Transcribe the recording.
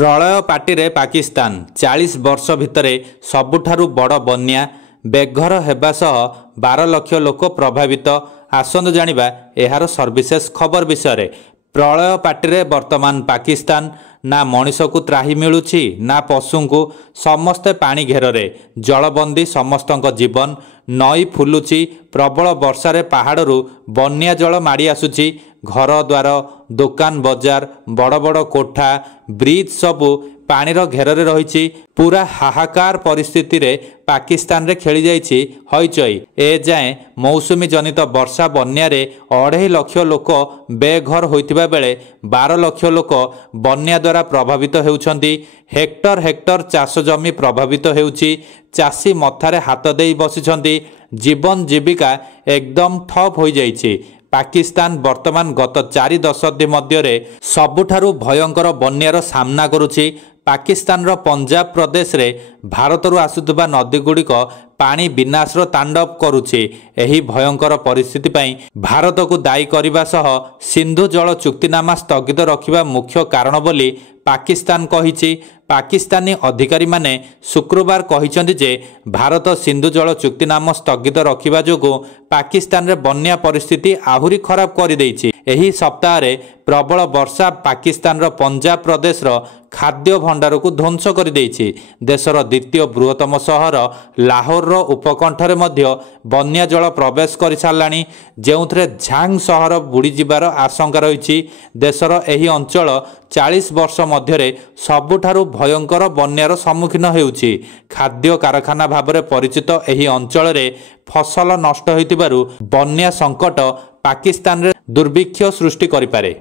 प्रलय पार्टी पाकिस्तान 40 वर्ष भितर सबुठारु बड़ बन्या बेघर हेबा सह 12 लाख लोक प्रभावित। आसंतु जानिबा एहार सर्विशेष खबर विषय। प्रलय पार्टी वर्तमान पाकिस्तान ना मनीष को त्राही मिलुछि ना पशु को। समस्ते पानी घेरे जलबंदी समस्त जीवन। नई फुलुछि प्रबल वर्षारे पहाड़ू बन्या जल माड़ी आसुछि। घर द्वार दुकान बजार बड़ बड़ कोठा ब्रिज सबू पानीर घेरे रही। पूरा हाहाकार परिस्थिति रे पाकिस्तान रे खेली जाइछि हईचई। ए जाए मौसुमी जनित वर्षा बन्यारे 2.5 लाख लोक बेघर होइतिबा बेले 12 लाख लोक बन्या द्वारा प्रभावित हेउछन्ति। हेक्टर हेक्टर चाष जमी प्रभावित हेउछि। चाषी मथारे हाथ देई बसिछन्ति। जीवन जीविका एकदम ठप हो जाइछि। पाकिस्तान वर्तमान गत 4 दशंधि मध्य सबुठारु भयंकर बन्यार सामना करुछि। पाकिस्तान रो पंजाब प्रदेश रे भारतरु आसुथबा नदी गुड़िक पानी विनाशर तांडव करुछि। एही भयंकर परिस्थिति पई भारत को दायी करबा सह सिंधु जल चुक्तिनामा स्थगित रखिबा मुख्य कारण बोली पाकिस्तान कहिछि। पाकिस्तानी अधिकारी माने शुक्रवार कहिसंति जे भारत सिंधु जल चुक्तिनामा स्थगित रखिबा जोगु पाकिस्तान रे बन्या परिस्थिति आहुरी खराब कर देइछि। एही सप्ताह रे प्रबल वर्षा पाकिस्तान रो पंजाब प्रदेश रो खाद्य भंडार को ध्वंस कर देइछि। देशर द्वितीय बृहत्तम सहर लाहौर रो उपकंठरे मध्य बन्या जल प्रवेश कर सारलाणी, जेउथरे झांग सहर बुड़ी जिबार आशंका रहिछि। देशर एही अंचल 40 वर्ष मध्यरे सबुठारु भयंकर बन्यार सम्मुखीन हेउछि। खाद्य कारखाना भाबरे परिचित एही अंचल रे फसल नष्ट होइतिबारु बन्या संकट पाकिस्तान रे दुर्भिक्ष सृष्टि करिपारे।